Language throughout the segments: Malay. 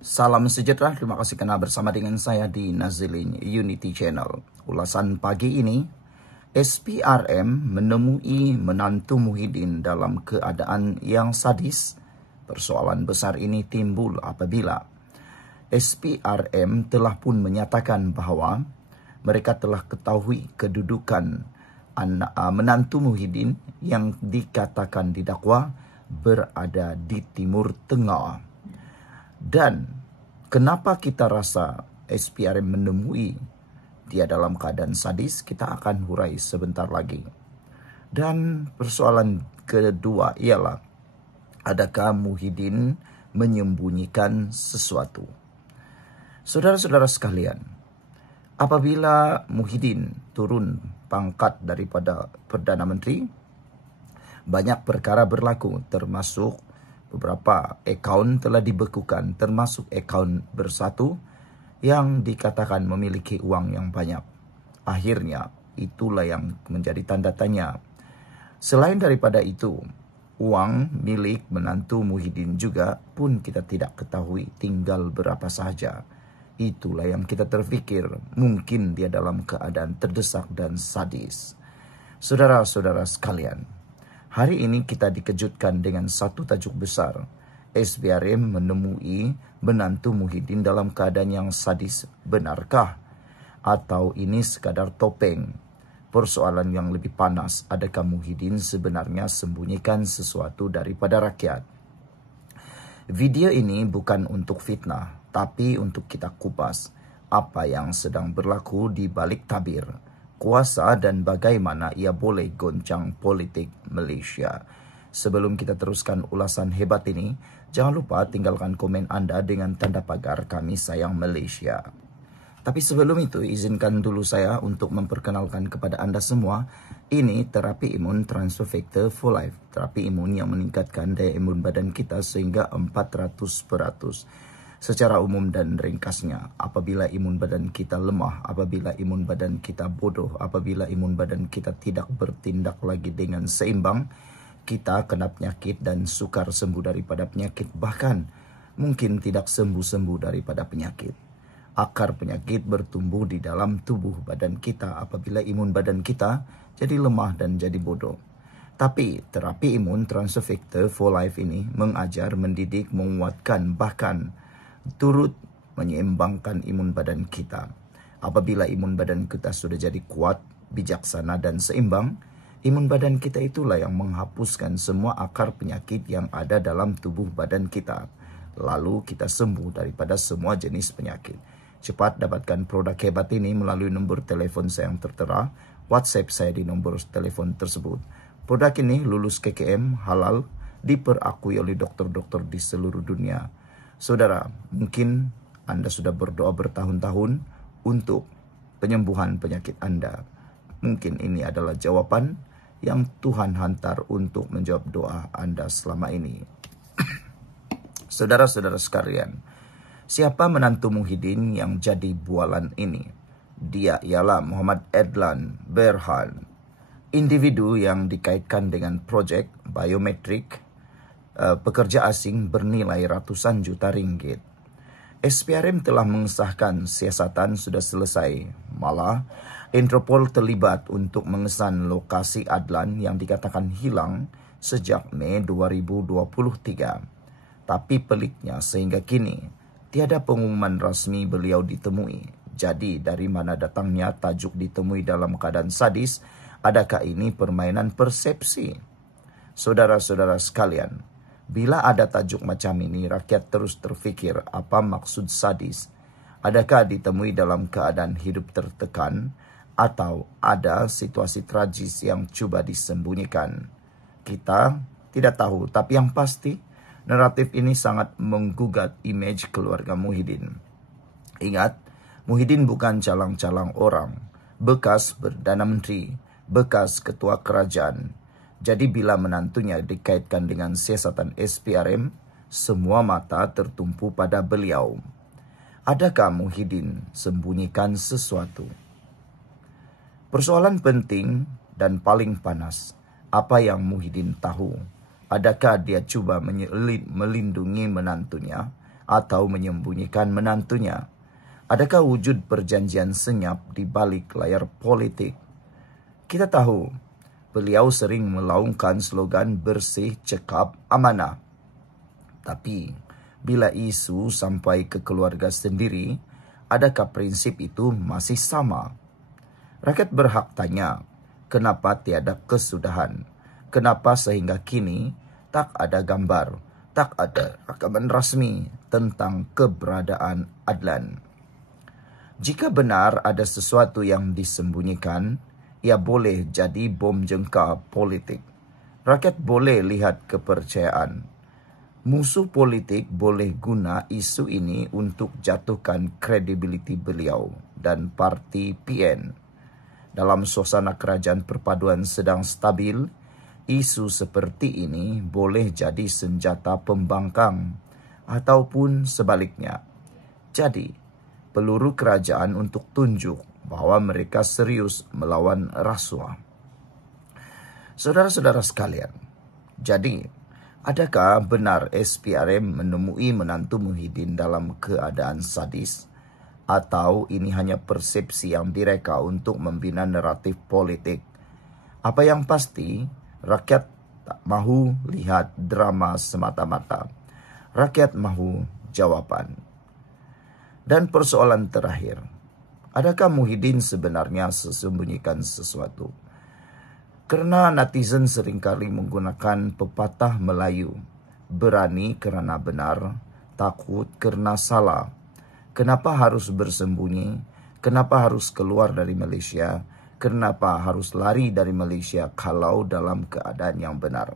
Salam sejahtera, terima kasih karena bersama dengan saya di Nazilin Unity Channel. Ulasan pagi ini, SPRM menemui menantu Muhyiddin dalam keadaan yang sadis. Persoalan besar ini timbul apabila SPRM telah pun menyatakan bahawa mereka telah ketahui kedudukan menantu Muhyiddin yang dikatakan didakwa berada di Timur Tengah. Dan kenapa kita rasa SPRM menemui dia dalam keadaan sadis, kita akan hurai sebentar lagi. Dan persoalan kedua ialah, adakah Muhyiddin menyembunyikan sesuatu? Saudara-saudara sekalian, apabila Muhyiddin turun pangkat daripada Perdana Menteri, banyak perkara berlaku, termasuk beberapa akaun telah dibekukan, termasuk akaun Bersatu yang dikatakan memiliki uang yang banyak. Akhirnya, itulah yang menjadi tanda tanya. Selain daripada itu, uang milik menantu Muhyiddin juga pun kita tidak ketahui tinggal berapa sahaja. Itulah yang kita terfikir, mungkin dia dalam keadaan terdesak dan sadis. Saudara-saudara sekalian, hari ini kita dikejutkan dengan satu tajuk besar. SPRM menemui menantu Muhyiddin dalam keadaan yang sadis. Benarkah? Atau ini sekadar topeng? Persoalan yang lebih panas, adakah Muhyiddin sebenarnya sembunyikan sesuatu daripada rakyat? Video ini bukan untuk fitnah, tapi untuk kita kupas apa yang sedang berlaku di balik tabir kuasa dan bagaimana ia boleh goncang politik Malaysia. Sebelum kita teruskan ulasan hebat ini, jangan lupa tinggalkan komen anda dengan tanda pagar Kami Sayang Malaysia. Tapi sebelum itu, izinkan dulu saya untuk memperkenalkan kepada anda semua, ini terapi imun transfer factor for life. Terapi imun yang meningkatkan daya imun badan kita sehingga 400%. Secara umum dan ringkasnya, apabila imun badan kita lemah, apabila imun badan kita bodoh, apabila imun badan kita tidak bertindak lagi dengan seimbang, kita kena penyakit dan sukar sembuh daripada penyakit, bahkan mungkin tidak sembuh-sembuh daripada penyakit. Akar penyakit bertumbuh di dalam tubuh badan kita apabila imun badan kita jadi lemah dan jadi bodoh. Tapi terapi imun transfer factor for life ini mengajar, mendidik, menguatkan, bahkan turut menyeimbangkan imun badan kita. Apabila imun badan kita sudah jadi kuat, bijaksana dan seimbang, imun badan kita itulah yang menghapuskan semua akar penyakit yang ada dalam tubuh badan kita. Lalu kita sembuh daripada semua jenis penyakit. Cepat dapatkan produk hebat ini melalui nombor telefon saya yang tertera, WhatsApp saya di nombor telefon tersebut. Produk ini lulus KKM, halal, diperakui oleh dokter-dokter di seluruh dunia. Saudara, mungkin anda sudah berdoa bertahun-tahun untuk penyembuhan penyakit anda. Mungkin ini adalah jawaban yang Tuhan hantar untuk menjawab doa anda selama ini. Saudara-saudara sekalian, siapa menantu Muhyiddin yang jadi bualan ini? Dia ialah Muhammad Adlan Berhan, individu yang dikaitkan dengan projek biometrik pekerja asing bernilai ratusan juta ringgit. SPRM telah mengesahkan siasatan sudah selesai. Malah, Interpol terlibat untuk mengesan lokasi Adlan yang dikatakan hilang sejak Mei 2023. Tapi peliknya sehingga kini, tiada pengumuman rasmi beliau ditemui. Jadi, dari mana datangnya tajuk ditemui dalam keadaan sadis? Adakah ini permainan persepsi? Saudara-saudara sekalian, bila ada tajuk macam ini, rakyat terus terfikir apa maksud sadis. Adakah ditemui dalam keadaan hidup tertekan atau ada situasi tragis yang cuba disembunyikan? Kita tidak tahu, tapi yang pasti naratif ini sangat menggugat imej keluarga Muhyiddin. Ingat, Muhyiddin bukan calang-calang orang, bekas Perdana Menteri, bekas ketua kerajaan. Jadi bila menantunya dikaitkan dengan siasatan SPRM, semua mata tertumpu pada beliau. Adakah Muhyiddin sembunyikan sesuatu? Persoalan penting dan paling panas, apa yang Muhyiddin tahu? Adakah dia cuba melindungi menantunya atau menyembunyikan menantunya? Adakah wujud perjanjian senyap di balik layar politik? Kita tahu beliau sering melaungkan slogan bersih, cekap, amanah. Tapi bila isu sampai ke keluarga sendiri, adakah prinsip itu masih sama? Rakyat berhak tanya, kenapa tiada kesudahan? Kenapa sehingga kini tak ada gambar, tak ada rekaman rasmi tentang keberadaan Adlan? Jika benar ada sesuatu yang disembunyikan, ia boleh jadi bom jengka politik. Rakyat boleh lihat kepercayaan. Musuh politik boleh guna isu ini untuk jatuhkan kredibiliti beliau dan parti PN. Dalam suasana kerajaan perpaduan sedang stabil, isu seperti ini boleh jadi senjata pembangkang ataupun sebaliknya. Jadi, peluru kerajaan untuk tunjuk bahwa mereka serius melawan rasuah. Saudara-saudara sekalian, jadi adakah benar SPRM menemui menantu Muhyiddin dalam keadaan sadis? Atau ini hanya persepsi yang direka untuk membina naratif politik? Apa yang pasti, rakyat tak mahu lihat drama semata-mata. Rakyat mahu jawaban. Dan persoalan terakhir, adakah Muhyiddin sebenarnya sembunyikan sesuatu? Kerana netizen seringkali menggunakan pepatah Melayu, berani kerana benar, takut kerana salah. Kenapa harus bersembunyi? Kenapa harus keluar dari Malaysia? Kenapa harus lari dari Malaysia kalau dalam keadaan yang benar?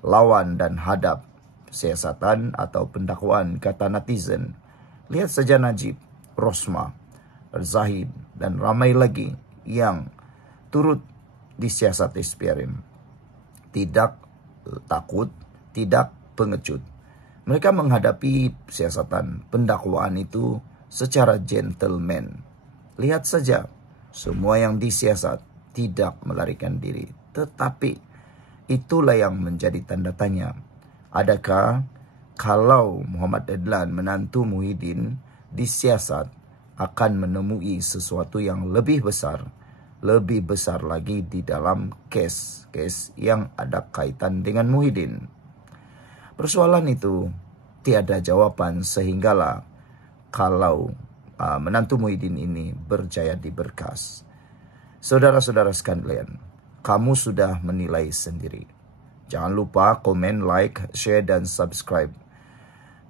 Lawan dan hadap siasatan atau pendakwaan, kata netizen. Lihat saja Najib, Rosmah, Zahid dan ramai lagi yang turut disiasat SPRM. Tidak takut, tidak pengecut. Mereka menghadapi siasatan pendakwaan itu secara gentleman. Lihat saja, semua yang disiasat tidak melarikan diri. Tetapi itulah yang menjadi tanda tanya. Adakah kalau Muhammad Adlan menantu Muhyiddin disiasat akan menemui sesuatu yang lebih besar lagi di dalam kes yang ada kaitan dengan Muhyiddin? Persoalan itu tiada jawaban sehinggalah kalau menantu Muhyiddin ini berjaya di berkas. Saudara-saudara sekalian, kamu sudah menilai sendiri. Jangan lupa komen, like, share dan subscribe.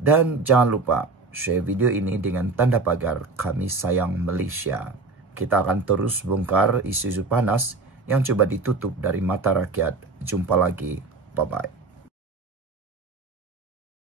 Dan jangan lupa share video ini dengan tanda pagar Kami Sayang Malaysia. Kita akan terus bongkar isu-isu panas yang coba ditutup dari mata rakyat. Jumpa lagi. Bye-bye.